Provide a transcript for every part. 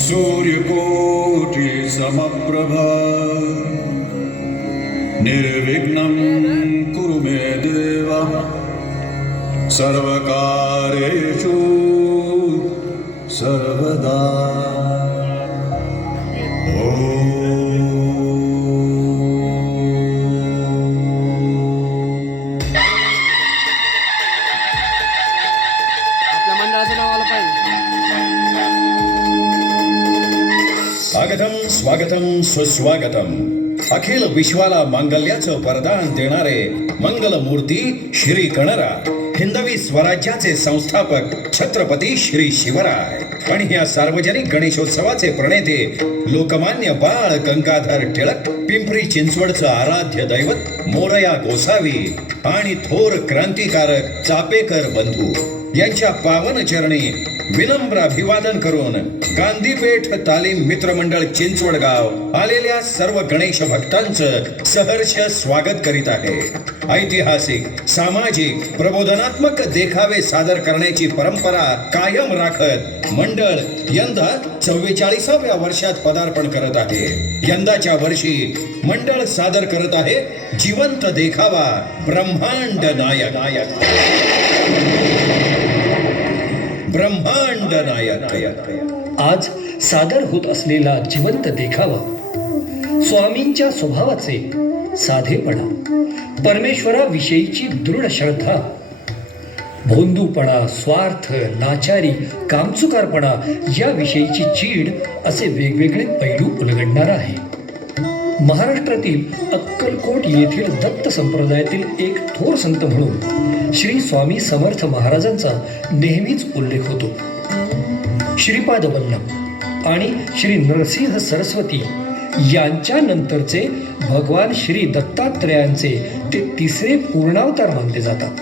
सूर्यकोटि समप्रभा निर्विघ्नं कुरु मे देव सर्वकार्येषु सर्वदा। स्वागतम स्वागतम सुस्वागतम. अखिल विश्वाला मांगल्याचं वरदान देणारे मंगलमूर्ती श्री गणराज हिंदवी स्वराज्याचे संस्थापक छत्रपती श्री शिवराय आणि या सार्वजनिक गणेशोत्सवाचे प्रणेते लोकमान्य बाळ गंगाधर टिळक, पिंपरी चिंचवडचं आराध्य दैवत मोरया गोसावी आणि थोर क्रांतिकारक चापेकर बंधू यांच्या पावन चरणी विनम्र अभिवादन करून गांधीपेठ तालीम मित्रमंडळ चिंचवडगाव आलेल्या सर्व गणेश भक्तांचं सहर्ष स्वागत करीत आहे. ऐतिहासिक, सामाजिक, प्रबोधनात्मक देखावे सादर करण्याची परंपरा कायम राखत मंडळ यंदा 44व्या वर्षात पदार्पण करत आहे. यंदाच्या वर्षी मंडळ सादर करत आहे जिवंत देखावा ब्रह्मांड नायक. ब्रह्मांड नायक आज सादर होत असलेला जिवंत देखावा स्वामींच्या स्वभावाचे साधेपणा, परमेश्वराविषयीची दृढ श्रद्धा, भोंदूपणा, स्वार्थ, लाचारी, कामचुकारपणा याविषयीची चीड असे वेगवेगळे पैलू उलगडणारा आहे. महाराष्ट्रातील अक्कलकोट येथील दत्त संप्रदायातील एक थोर संत म्हणून श्री स्वामी समर्थ महाराजांचा नेहमीच उल्लेख होतो. श्रीपाद वल्लभ आणि श्री नरसिंह सरस्वती यांच्या नंतरचे भगवान श्री दत्तात्रयांचे ते तिसरे पूर्णावतार मानले जातात.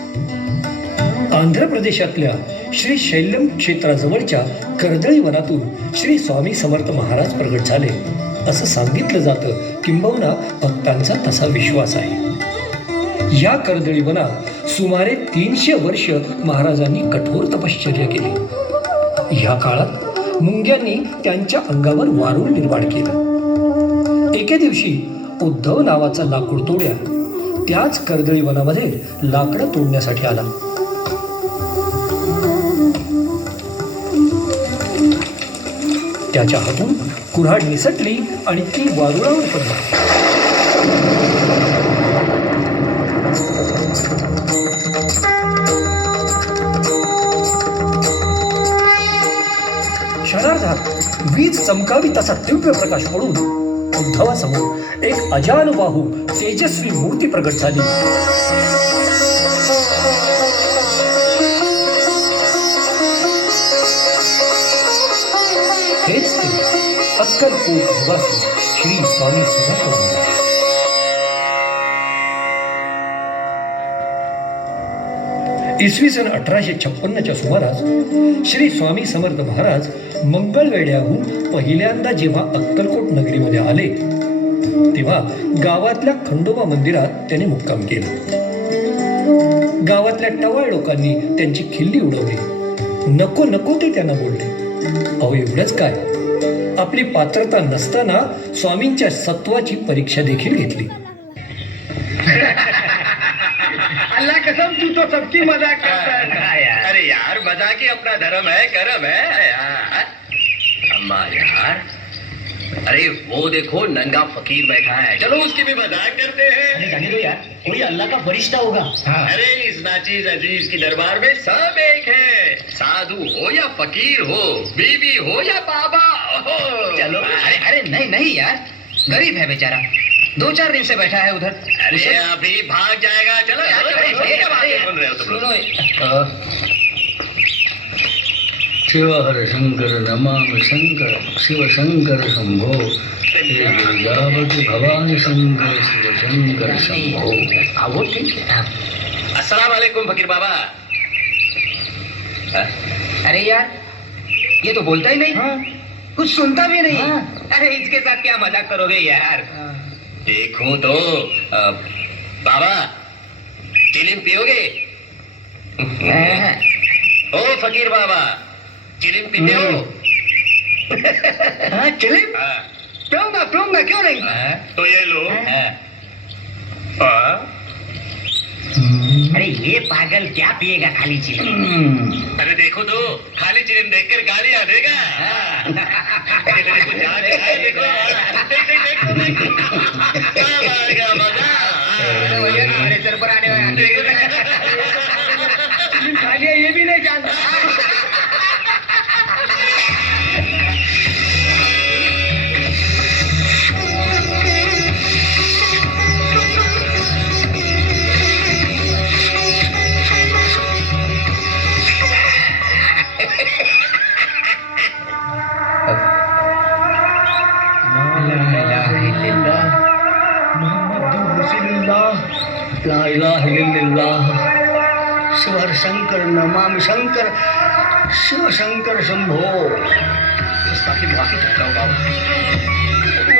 आंध्र प्रदेशातल्या श्री शैल्यम क्षेत्राजवळच्या कर्दळी वनातून श्री स्वामी समर्थ महाराज प्रगट झाले असं सांगितलं जातं, किंबहुना भक्तांचा तसा विश्वास आहे. या कर्दळी वनात सुमारे 300 वर्ष महाराजांनी कठोर तपश्चर्या केली. या काळात मुंग्यांनी त्यांच्या अंगावर वारूळ निर्माण केलं. एके दिवशी उद्धव नावाचा लाकूड तोड्या त्याच कर्दळी वनामध्ये लाकडं तोडण्यासाठी आला. त्याच्या हातून कुऱ्हाड निसटली आणि ती वारुळावर पडली. क्षणार्धात वीज चमकावी तसा दिव्य प्रकाश पडून उद्धवासमोर एक अजानुबाहू तेजस्वी मूर्ती प्रगट झाली. हेच ते अक्कलकोट निवासी श्री स्वामी समर्थ महाराज. इसवी सन 1856च्या सुमारास श्री स्वामी समर्थ महाराज मंगळवेढ्याहून पहिल्यांदा जेव्हा अक्कलकोट नगरीमध्ये आले तेव्हा गावातल्या खंडोबा मंदिरात त्यांनी मुक्काम केला. गावातल्या टवाळ लोकांनी त्यांची खिल्ली उडवली. नको नको ते त्यांना बोलले. अहो एवढंच काय, आपली पात्रता नसताना स्वामींच्या सत्वाची परीक्षा देखील घेतली. अल्लाह कसम तू तो सबकी मजाक करता है. अरे यार मजाक ही अपना धर्म है, कर्म है यार. अम्मा यार, अरे वो देखो नंगा फकीर बैठा है, चलो उसकी भी मजाक करते हैं. अरे जाने दो यार, कोई अल्लाह का फरिश्ता होगा. अरे इस नाचीज अजीज की दरबार में सब एक है, साधु हो या फकीर हो, बीबी हो या बाबा हो. चलो. अरे नहीं नहीं यार, गरीब है बेचारा, 2-4 दिन से बैठा है उधर. अरे अभी भाग जाएगा. चलो यार, ये क्या बातें बोल रहे हो तुम लोग. शिव हर शंकर नमामि शंकर शिव शंकर शंभो हे दुर्गावती भवानी शंकर शिव शंकर शंभो. वो ठीक है. अस्सलाम वालेकुम फकीर बाबा. अरे यार, ये तो बोलता ही नहीं. कुछ सुनता भी नहीं. अरे इसके साथ क्या मजाक करोगे यार. देखो तो बाबा, चिलिम पियोगे? ओ फकीर बाबा, चिलिम पीते हो? हाँ चले हाँ, पीऊंगा क्यों नहीं हाँ, तो ये लो। हाँ। हाँ। अरे ये पागल क्या पिएगा खाली चिलम? अरे देखो तो खाली चिरम देखकर गालियां देगा। देखो, जा रहा है, देखो। देखो। अब आएगा मजा। हमारे सर पर आने वाला देखो। खा लिया ये भी नहीं जानता ला इलाहा इल्लल्लाह शिव शंकर नमामि शंकर शिव शंकर शंभो बाकी माफी चाहता हूँ बाबा,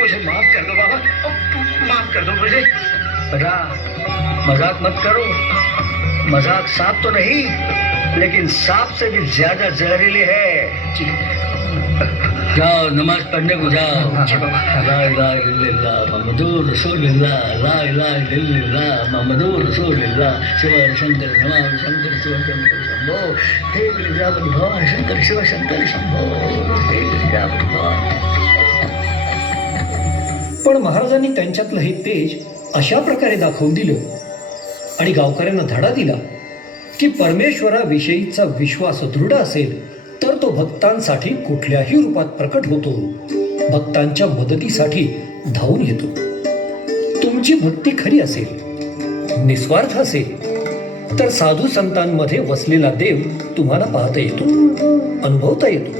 मुझे माफ कर दो बाबा, माफ कर दो मुझे। बेटा मजाक मत करो मजाक सांप तो नहीं लेकिन सांप से भी ज्यादा जहरीली है जाओ नमाज पढ़ने को जाओ ला इलाहा इल्लल्लाह मुहम्मदुर रसूलुल्लाह ला इलाहा इल्लल्लाह मुहम्मदुर रसूलुल्लाह शिव शंकर नमामि शंकर शिव शंकर शंभो हे गिरिजापति भगवान शंकर शिव शंकर शंभो हे गिरिजापति भगवान पण महाराजांनी त्यांच्यातलं हे तेज अशा प्रकारे दाखवून दिलं आणि गावकऱ्यांना धडा दिला की परमेश्वराविषयीचा विश्वास दृढ असेल तर तो भक्तांसाठी कुठल्याही रूपात प्रकट होतो, भक्तांच्या मदतीसाठी धावून येतो. तुमची भक्ती खरी असेल, निस्वार्थ असेल तर साधू संतांमध्ये वसलेला देव तुम्हाला पाहता येतो, अनुभवता येतो.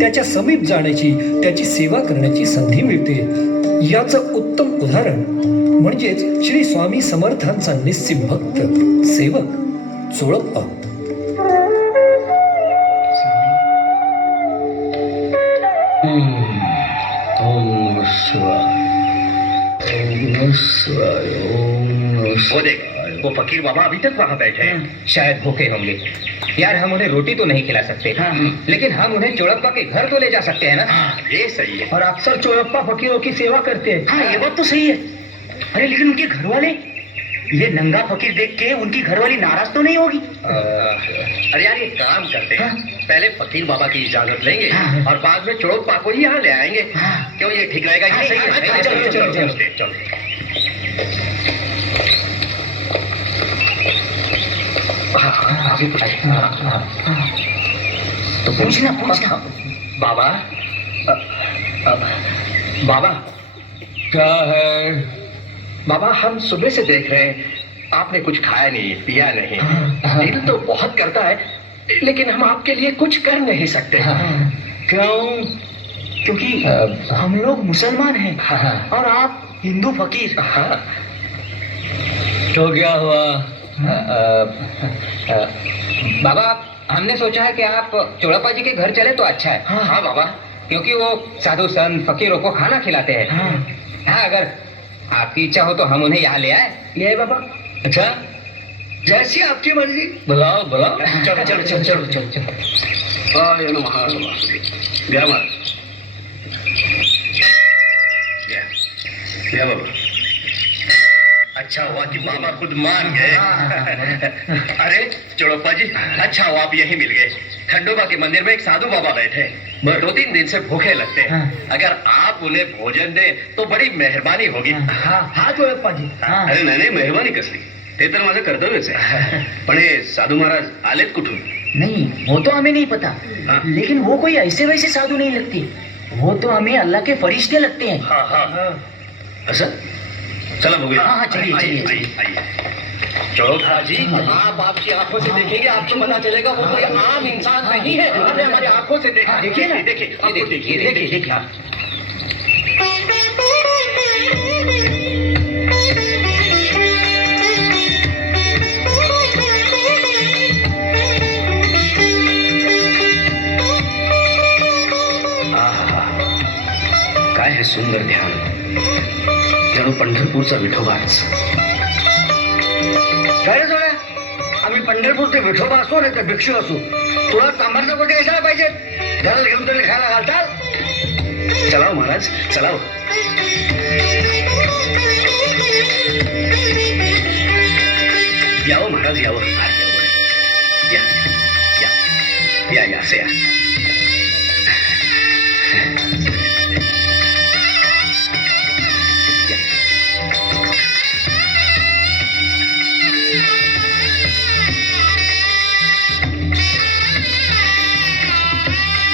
त्याच्या समीप जाण्याची, त्याची सेवा करण्याची संधी मिळते. याचं उत्तम उदाहरण म्हणजेच श्री स्वामी समर्थांचा निस्सिम भक्त सेवक चोळप्पा. ओम नमः शिवाय ओम नमः शिवाय ओम नमः वो शिवाय देख, वो फकीर बाबा अभी तक वहाँ बैठे हैं। शायद भूखे होंगे यार, हम उन्हें रोटी तो नहीं खिला सकते लेकिन हम उन्हें चोड़प्पा के घर तो ले जा सकते हैं ना। हाँ, ये सही है। और अक्सर चोरप्पा फकीरों की सेवा करते हैं हाँ ये बात तो सही है। अरे लेकिन उनके घर वाले ये नंगा फकीर देख के उनकी घरवाली नाराज तो नहीं होगी? अरे यार, ये काम करते हैं, पहले फकीर बाबा की इजाजत लेंगे और बाद में चोड़प्पा को ही यहाँ ले आएंगे। क्यों, ये ठीक रहेगा? हाँ, सही है। चलो, चलो, चलो, चलो। तो पूछना बाबा, बाबा, क्या है बाबा, हम सुबह से देख रहे हैं आपने कुछ खाया नहीं, पिया नहीं। दिल तो बहुत करता है लेकिन हम आपके लिए कुछ कर नहीं सकते। क्यों क्योंकि हम लोग मुसलमान हैं और आप हिंदू फकीर। तो क्या हुआ बाबा, हमने सोचा है कि आप चोड़प्पा जी के घर चले तो अच्छा है। हाँ बाबा, क्योंकि वो साधु संत फकीरों को खाना खिलाते हैं। हाँ, अगर आपकी इच्छा हो तो हम उन्हें यहाँ ले आए। ये बाबा अच्छा जैसी आपकी मर्जी बुलाओ बुलाओ चलो चलो चलो चलो चलो चलो। घ्या महाराज, घ्या बाबा. अच्छा हुआ कि बाबा खुद मान गए. अरे चोड़प्पा जी, अच्छा हुआ आप यहीं मिल गए. खंडोबा के मंदिर में एक साधु बाबा बैठे हैं, 2-3 दिन से भूखे लगते हैं. अगर आप उन्हें भोजन दें तो बड़ी मेहरबानी होगी. हा चोळप्पा जी अरे नाही, मेहरबानी कसली, ते तर माझं कर्तव्यच आहे. पण हे साधू महाराज आलेत कुठून? नहीं, वो तो हमें नहीं पता, हाँ। लेकिन वो कोई ऐसे वैसे साधु नहीं लगते. वो तो हमें अल्लाह के फरिश्ते लगते हैं. हाँ हाँ, असं चला बघूया. हाँ, हाँ, चलिए, आइए, चलिए. आइए, आइए. चोड़प्पा जी, आप आपकी आंखों से देखेंगे, आपको पता चलेगा वो कोई आम इंसान नहीं है. हमने हमारी आंखों से देखा. देखिए ना, देखिए, आपको देखिए, देखिए, देखिए, देखिए. काय हे सुंदर ध्यान, जणू पंढरपूरचा विठोबाच. काय रे सोड्या आम्ही पंढरपूरचे विठोबा असो नाही तर भिक्षू असू तुला तांबरच्या गोटे कशाला पाहिजे घराला घेऊन तरी खायला घालताल. चलाओ महाराज चलाओ. यावं महाराज यावं. आत यावं. या या या या असे या.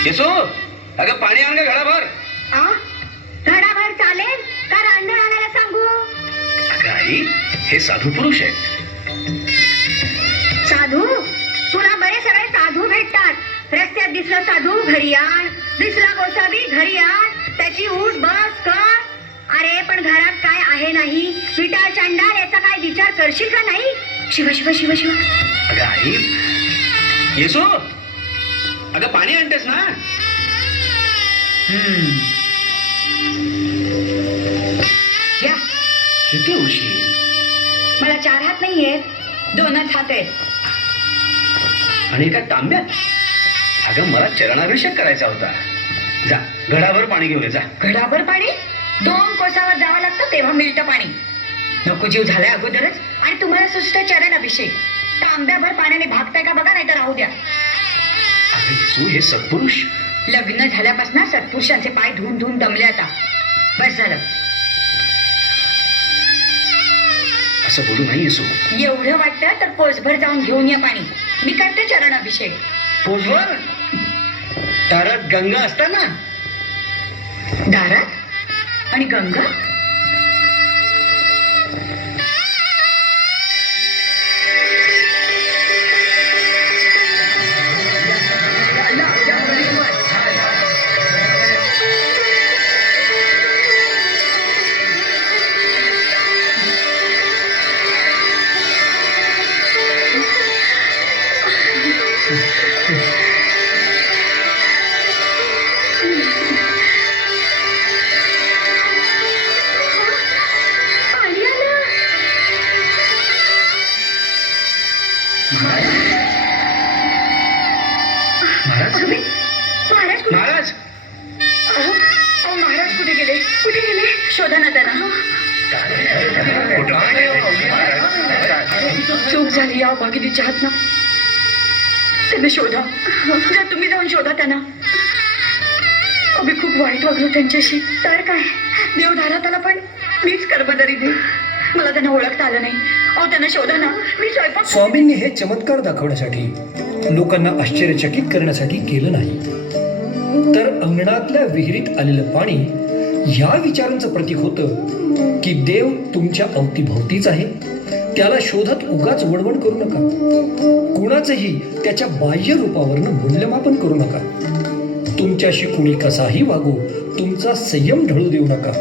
येसू अगं पाणी आण गं घडाभर. घडाभर चालेल का रांधण आणायला सांगू? अगं आई हे साधू पुरुष आहेत. साधू तुला बरे सगळे साधू भेटतात. रस्त्यात दिसला साधू घरी आण, दिसला गोसावी घरी आण, त्याची उठ बस कर. अरे पण घरात काय आहे नाही, विटा चंडाल याचा काय विचार करशील का नाही? शिव शिव शिव शिव. अगं आई येसू अगं पाणी आणतेस ना. या किती उशीर. मला 4 हात नाहीयेत, 2च हात आहेत. आणि एका तांब्यात. अगं मला चरणाभिषेक करायचा होता. जा घडाभर पाणी घेऊन ये जा. घडाभर पाणी 2 कोसावर जावं लागतं तेव्हा मिळतं पाणी. नको जीव झालाय अगोदरच आणि तुम्हाला सुस्त चरण अभिषेक. तांब्याभर पाण्याने भागताय का बघा, नाही तर राहू द्या. अगं येसू हे सत्पुरुष. लग्न झाल्यापासून सत्पुरुषांचे पाय धुवून धुवून दमले आता. बस झालं. असं बोलू नाही येसू. एवढं वाटतं तर पोसभर जाऊन घेऊन या पाणी. मी करते चरण अभिषेक. पोचवर दारात गंगा असताना. दारात आणि गंगा. महाराज महाराज कुठे? महाराज अहो महाराज कुठे गेले? कुठे गेले? शोधा ना त्यांना. चूक झाली या भागीतीच्या हात ना. त्यांना शोधा. जर तुम्ही जाऊन शोधा त्यांना. आम्ही खूप वाईट वागलो त्यांच्याशी. तर काय देवधारात आला पण मीच कर्मचारी दे. मला त्यांना ओळखता आलं नाही. अहो त्यांना शोधा ना. मी स्वयंपाक. स्वामींनी हे चमत्कार दाखवण्यासाठी, लोकांना आश्चर्यचकित करण्यासाठी केलं नाही, तर अंगणातल्या विहिरीत आलेलं पाणी ह्या विचारांचं प्रतीक होतं की देव तुमच्या अवतीभोवतीच आहे. त्याला शोधत उगाच वणवण करू नका. कुणाचंही त्याच्या बाह्य रूपावरनं मूल्यमापन करू नका. तुमच्याशी कुणी कसाही वागू, तुमचा संयम ढळू देऊ नका.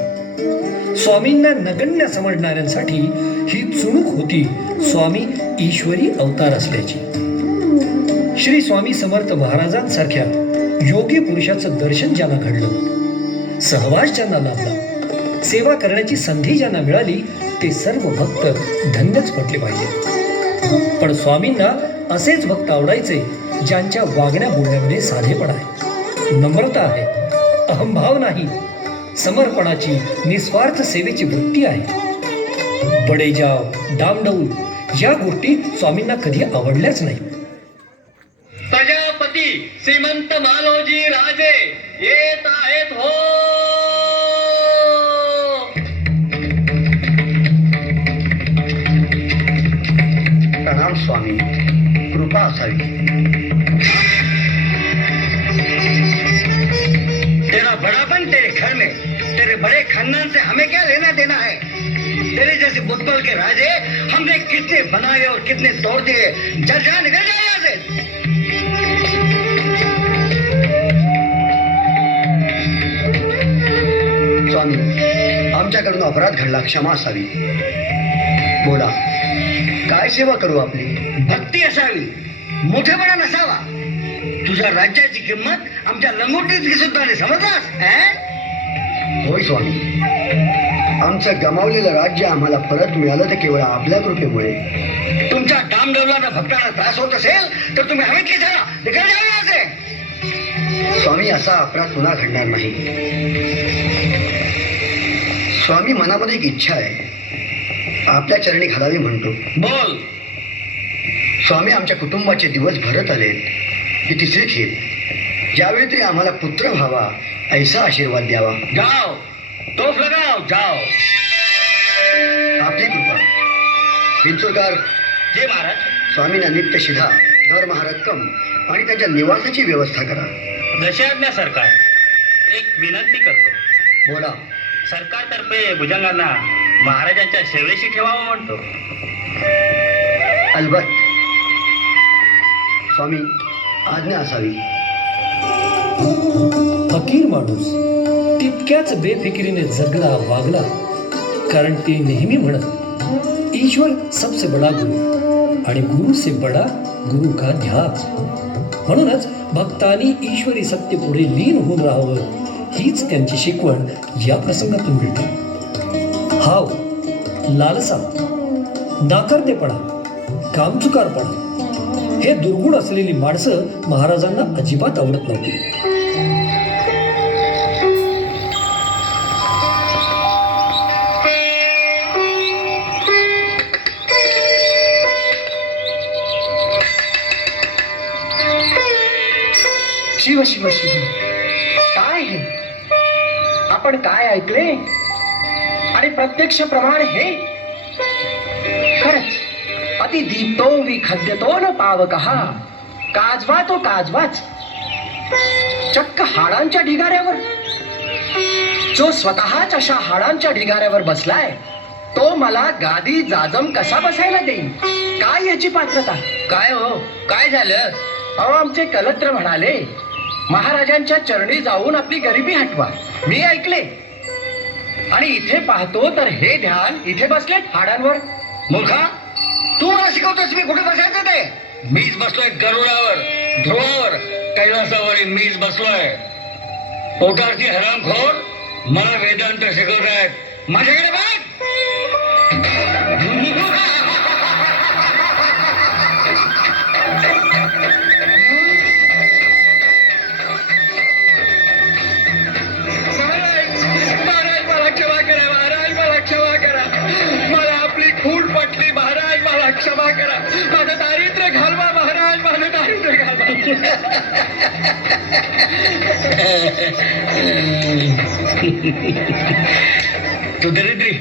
स्वामींना नगण्य समजणाऱ्यांसाठी ही चुणूक होती स्वामी ईश्वरी अवतार असल्याची. श्री स्वामी समर्थ महाराजांसारख्या योगी पुरुषाचं दर्शन ज्यांना घडलं, सहवास ज्यांना लाभला, सेवा करण्याची संधी ज्यांना मिळाली, ते सर्व भक्त धन्यच म्हटले पाहिजे. पण स्वामींना असेच भक्त आवडायचे ज्यांच्या वागण्या बोलण्यामध्ये साधेपणा आहे, नम्रता आहे, अहंभाव नाही, समर्पणाची निस्वार्थ सेवेची वृत्ती आहे. बडेजाव, डामडौल या गोष्टी स्वामींना कधी आवडल्याच नाही. प्रजापती श्रीमंत मालोजी राजे येत आहेत हो. प्रणाम स्वामी. कृपा असावी. तेरा बड़ापन तेरे घर में, तेरे बड़े खानदान से हमें क्या लेना देना है? तेरे जैसे बुतबल के राजे हमने कितने बनाए और कितने तोड़ दिए. जा निकल जा यहाँ से. स्वामी आमच्याकडून अपराध घडला, क्षमा असावी. बोला काय सेवा करू आपली? भक्ती असावी, मोठेपणा नसावा. तुझ्या राज्याची किंमत आमच्या लंगोटीत सुद्धा नाही, समजलास? होय स्वामी. आमचं गमावलेलं राज्य आम्हाला परत मिळालं ते केवळ आपल्या कृपेमुळे. तुमच्या डामडौलानं भक्तांना त्रास होत असेल तर तुम्ही हवेत की चला, निघा जाऊ यहाँ से. स्वामी असा अपराध पुन्हा घडणार नाही. स्वामी मनामध्ये एक इच्छा आहे, आपल्या चरणी घालावी म्हणतो. बोल. स्वामी आमच्या कुटुंबाचे दिवस भरत आलेत. ही तिसरी खेप. ज्यावेळी तरी आम्हाला पुत्र व्हावा ऐसा आशीर्वाद द्यावा. जाओ, तोफ लगाओ, जाओ. आपली कृपा. विंचुरकर, जे महाराज. स्वामींना नित्य शिधा, दरमहा रक्कम आणि त्यांच्या निवासाची व्यवस्था करा. दशाज्ञा सरकार, एक विनंती करतो. बोला. सरकारतर्फे भुजंगांना महाराजांच्या सेवेशी ठेवावं म्हणतो. अलबत. स्वामी, आज्ञा असावी. फकीर माणूस तितक्याच बेफिकिरीने जगला वागला, कारण ते नेहमी म्हणत ईश्वर सबसे बडा गुरु आणि गुरु से बडा गुरु का ध्यास. म्हणूनच भक्तांनी ईश्वरी सत्य पुढे लीन होऊन राहावं हीच त्यांची शिकवण या प्रसंगातून मिळते. हाव, लालसा, नाकर्तेपणा, कामचुकारपणा हे दुर्गुण असलेली माणसं महाराजांना अजिबात आवडत नव्हती. शिव शिव शिव, काय हे आपण काय ऐकले आणि प्रत्यक्ष प्रमाण हे खरंच अति दीप्तो विखद्यतो न पावकहा. काजवा तो काजवाच, चक्क हाडांच्या ढिगाऱ्यावर. जो स्वतःच अशा हाडांच्या ढिगाऱ्यावर बसलाय तो मला गादी जाजम कसा बसायला देईल? काय याची पात्रता? काय हो, काय झालं? अहो, आमचे कलत्र म्हणाले महाराजांच्या चरणी जाऊन आपली गरिबी हटवा. मी ऐकले आणि इथे पाहतो तर हे ध्यान इथे बसलेत हाडांवर. मूर्खा, तू मला शिकवतोस मी कुठे बसायचं ते? मीच बसलोय गरुडावर, ध्रुवावर, कैलासावर मीच बसलोय. पोटावरची हरामखोर मला वेदांत शिकवतायत. माझ्याकडे बघ. महाराज मला क्षमा करा, महाराज मला क्षमा करा. मला आपली खूण पटली, महाराज मला क्षमा करा. माझं दारिद्र्य घालवा महाराज, माझं दारिद्र्य घालवा. तू दरिद्री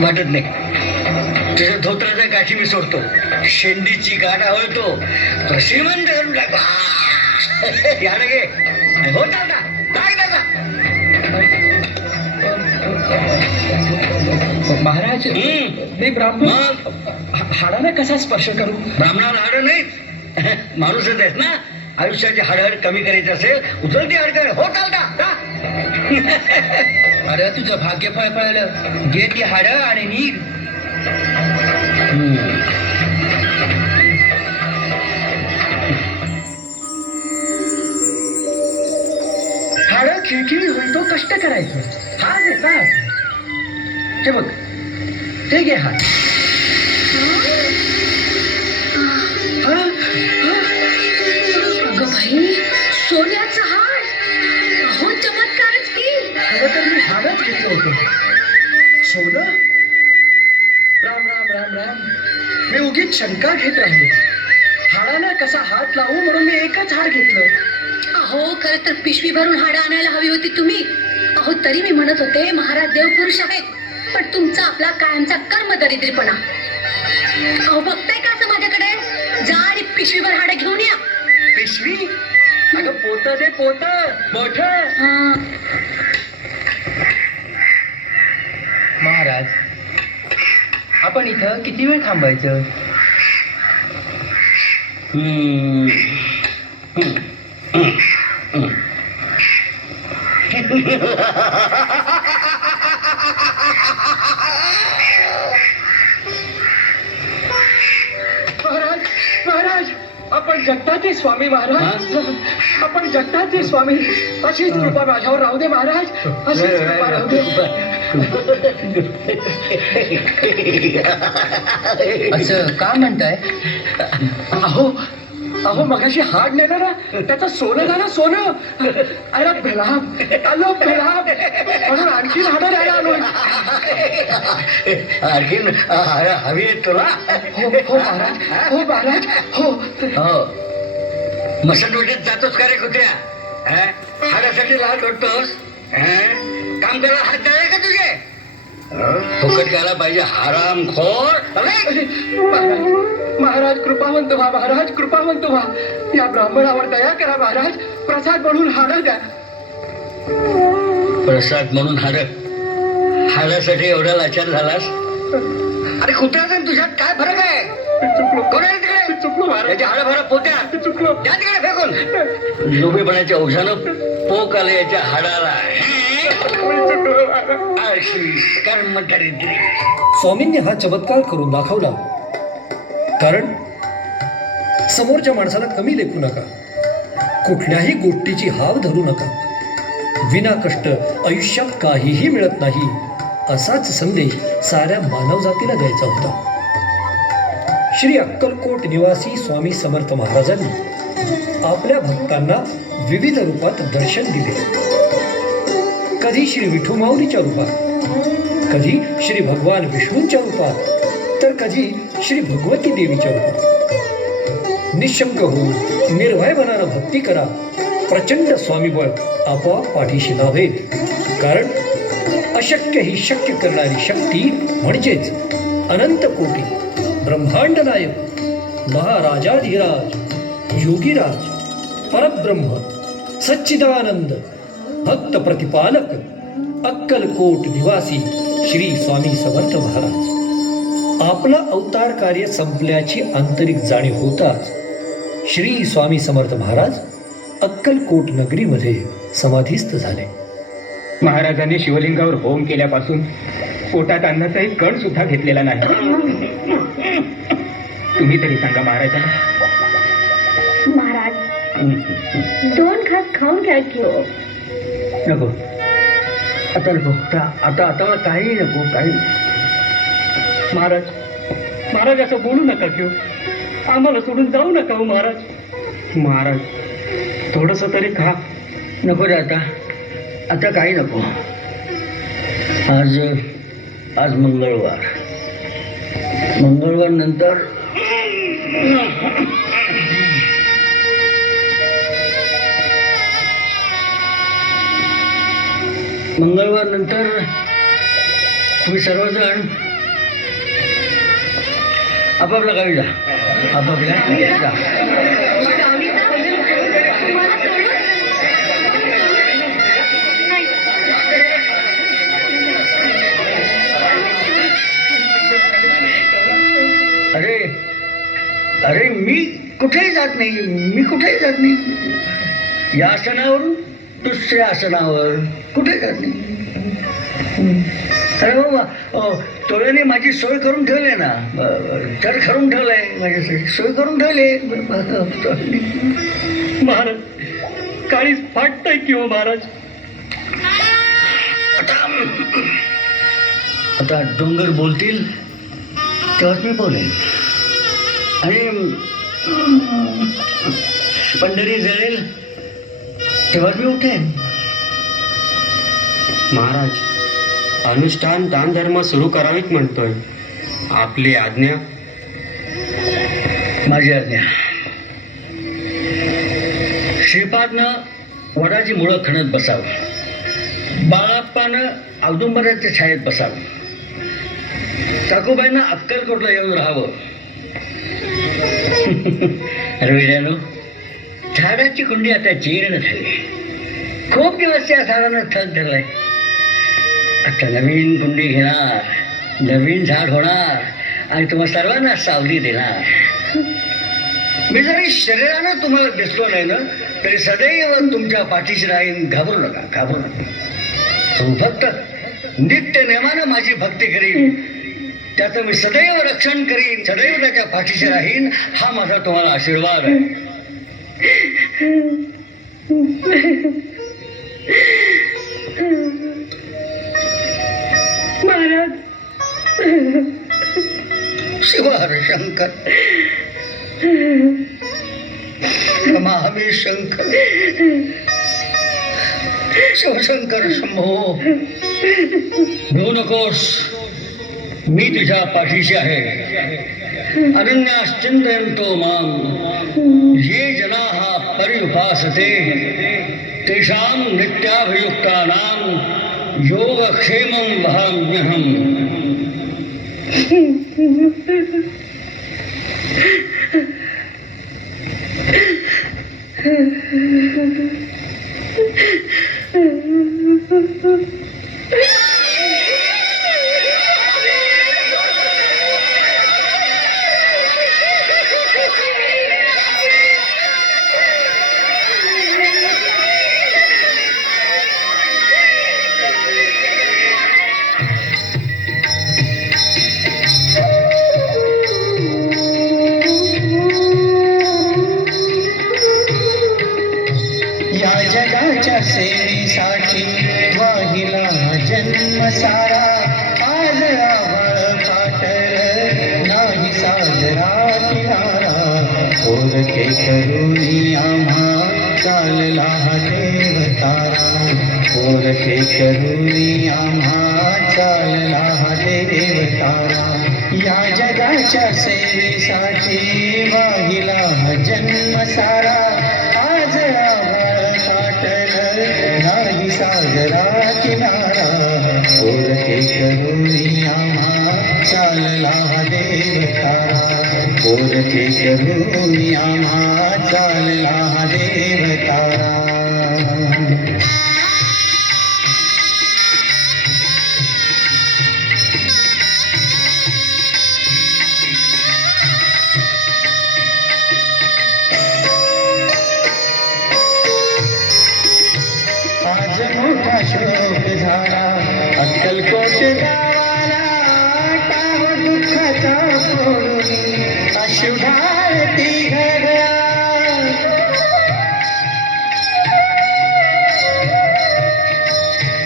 वाटत नाही. तुझ्या धोत्राच्या गाठी मी सोडतो. शेंडीची गाठ आवडतो तो श्रीमंत करून टाकतो. या ना घे. हो चालता काय त्याचा. महाराज मी ब्राह्मण हाडाने कसा स्पर्श करू? ब्राह्मणाला हाड नाहीत, माणूसच आहेत ना. आयुष्याची हाडहड कमी करायची असेल उचलती हाडकड. हो चालता. अरे तुझं भाग्य फळफळलं. घे ती हाडं आणि निघ. हाडं खिळखिळी होईल तो कष्ट करायचं. हा घेता हे बघ, ते घे हात. अगं बाई, सोन्याचा हार. अहो, चमत्कारच की. खरं तर मी हाडच घेतलं होतं. सोनं? राम राम राम राम. मी उगीच शंका घेत राहिलो. हाडाला कसा हात लावू म्हणून मी एकच हाड घेतलं. अहो, खरं तर पिशवी भरून हाडं आणायला हवी होती तुम्ही. अहो, तरी मी म्हणत होते महाराज देवपुरुष आहेत, पण तुमचा आपला कायमचा कर्म दरिद्रीपणा. अहो, बघताय का असं माझ्याकडे? जा आणि पिशवीभर हाडं घेऊन या. पिशवी? अगं पोत दे, पोत मोठ. महाराज, आपण इथं किती वेळ थांबायचं? महाराज, महाराज, आपण जगताचे स्वामी महाराज. आपण जगताचे स्वामी. अशीच कृपा माझ्यावर राहू दे महाराज. अशीच कृपा राहू दे. असं का म्हणताय? अहो, अहो मगाशी हाड नेलं ना त्याचं सोनं झालं सोनं. अरे भेलाप आलो भेलाप म्हणून आणखी हाडं द्यायला आलोय. आणखीन हवी आहेत तुला? हो हो महाराज हो महाराज हो. हो मसनवटीत जातोस का रे कुत्र्या? हाडासाठी लाल करतोस? काम करायला हात द्यावे का तुझे? फुकट घाला पाहिजे हरामखोर. महाराज महाराज कृपावंत व्हा महाराज कृपावंत व्हा. या ब्राह्मणावर दया करा महाराज. प्रसाद म्हणून हाडं द्या. प्रसाद म्हणून हाडासाठी एवढा लाचार झालास? अरे कुत्र्याचा आणि तुझ्यात काय फरक आहे? कोण आहे तिकडे? चुकलो महाराज याच्या हाडं पोत्या चुकलो. त्या तिकडे फेकून. लोभीपणाच्या औषधानं पोक आलं याच्या हाडाला. अशी कर्म दरिद्री. स्वामींनी हा चमत्कार करून दाखवला. कारण समोरच्या माणसाला कमी लेखू नका, कुठल्याही गोष्टीची हाव धरू नका. विना कष्ट आयुष्यात काहीही मिळत नाही, असाच संदेश साऱ्या मानवजातीला द्यायचा होता. श्री अक्कलकोट निवासी स्वामी समर्थ महाराजांनी आपल्या भक्तांना विविध रूपात दर्शन दिले. कधी श्री विठू माऊलीच्या रूपात, कधी श्री भगवान विष्णूंच्या रूपात, तर कधी श्री भगवती देवीच्या रूपात. निशंक होऊन निर्भय मनानं भक्ती करा. प्रचंड स्वामीबळ आपोआप पाठीशी लाभेल. कारण अशक्य ही शक्य करणारी शक्ती म्हणजेच अनंत कोटी ब्रह्मांड नायक महाराजाधिराज योगीराज परब्रह्म सच्चिदानंद भक्त प्रतिपालक अक्कलकोट निवासी श्री स्वामी समर्थ महाराज. आपला अवतार कार्य संपल्याची आंतरिक जाणीव होताच श्री स्वामी समर्थ महाराज अक्कलकोट नगरीमध्ये समाधीस्थ झाले. महाराजांनी शिवलिंगावर होम केल्यापासून पोटात अन्नाचा एक कण सुद्धा घेतलेला नाही. तुम्ही तरी सांगा महाराजांना. महाराज 2 घास खाऊन घ्या की हो. नको आता नको आता आता काही नको काही. महाराज महाराज असं बोलू नका किंवा आम्हाला सोडून जाऊ नका हो महाराज. महाराज थोडस तरी खा. नको रे आता काही नको. आज मंगळवार नंतर तुम्ही सर्वजण आपापल्या गावी जा. आपापल्या गावी जा. अरे मी कुठेही जात नाही. या आसनावरून दुसऱ्या आसनावर कुठे जात नाही. अरे बाबा तोळ्याने माझी सोय करून ठेवली ना. तर करून ठेवलंय माझ्यासाठी सोय करून ठेवली. महाराज काळीच फाटतंय किंवा महाराज. आता डोंगर बोलतील तेव्हाच मी बोलेन. आणि पंढरी जळेल तेव्हाच मी उठेन. महाराज अनुष्ठान दानधर्म सुरू करावीत म्हणतोय. आपली आज्ञा. माझी आज्ञा. श्रीपादनं वडाची मुळं खणत बसावं. बाळाप्पानं औदुंबराच्या छायेत बसावं. काकूबाईंना अक्कलकोटला येऊन राहावं. रविरानो झाडाची कुंडी आता जीर्ण झाली. खूप दिवस त्या झाडानं थक धरलाय. आता नवीन कुंडी घेणार, नवीन झाड होणार आणि तुम्हा सर्वांना सावली देणार. मी जरी शरीरानं तुम्हाला दिसलो नाही ना तरी सदैव तुमच्या पाठीशी राहीन. घाबरू नका. तू फक्त नित्य नेमानं माझी भक्ती करीन, त्याचं मी सदैव रक्षण करीन, सदैव त्याच्या पाठीशी राहीन. हा माझा तुम्हाला आशीर्वाद आहे. महाराज शिवार शंकर हरी शंकर शिवशंकर शंभो भिवू नकोस, मी तुझ्या पाठीशी आहे. अनन्याश्चिंतयन्तो माम ये जनाः पर्युपासते तेषां नित्याभियुक्तानां योगक्षेमं वहाम्यहम्. या जगाच्या सेवेसाठी वाहिला जन्म सारा. आज आभाळ पातळ नाही साजरा किनारा. ओळखे करुणी आम्हा चालला देव तारा. ओळखे करुणी आम्हा चालला देव तारा. या जगाच्या सेवेसाठी वाहिला जन्म सारा. आज आभाळ पाटल नाही सागरा किनारा. ओळखे करुणी आम्हा चालला देव तारा. ओळखे करुणी आम्हा चालला देव तारा. आज मोठा शोक झाला अक्कलकोट गावाला. टाव दुःखाचा फोडून अश्रुधारती घडला.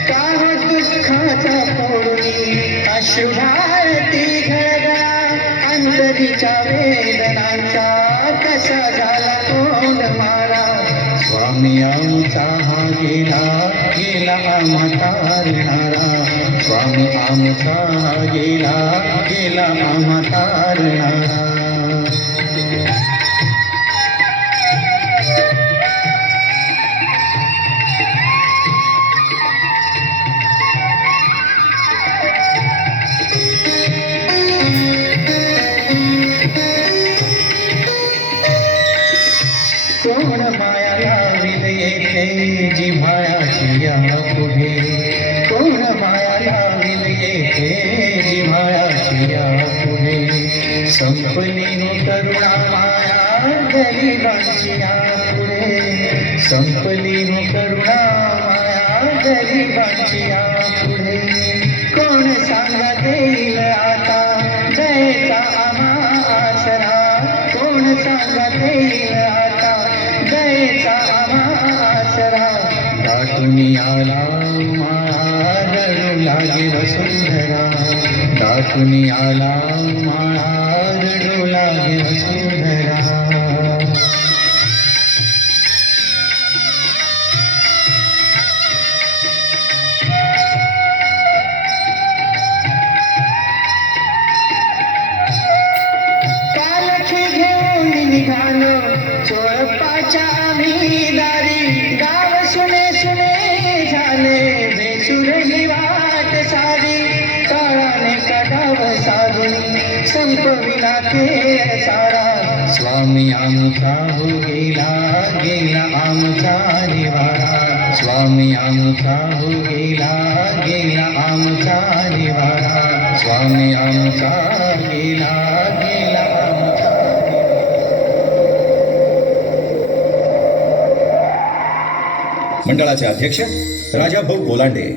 टाव दुःखाचा फोडून अश्रुधारती घडला. अंतरीच्या वेदनांचा कसा झाला तोंड मारा. स्वामी आमचा हा गेला गेला आम्हा तारणारा. स्वामी आमचा हा गेला गेला आम्हा तारणारा. कोण माया लाविल येथे जिव्हाळ्याची या पुढे. कोण माया लाविल येथे जिव्हाळ्याची या पुढे. संपली हो करुणा माया गरिबांची या पुढे. संपली हो करुणा माया गरिबांची या पुढे. कोण सांगा देईल आता दयेचा आम्हा आसरा. कोण सांगा देईल आता दयेचा आम्हा आसरा. दाटून आला माळा रडू लागे वसुंधरा. दाटून आला माळा रडू लागे वसुंधरा. पालखी घेऊन निघालो चोळपाच्या आम्ही दारी. गाव सुने सुने झाले बेसुरली वाट सारी. काळाने कडाव सारून संपविला खेळ सारा. स्वामी आमचा हो गेला गेला आमचा निवारा. स्वामी आमचा हो गेला गेला आमचा निवारा. स्वामी आमचा गेला गेला आमचा. मंडळाचे अध्यक्ष राजाभाऊ गोलांडे.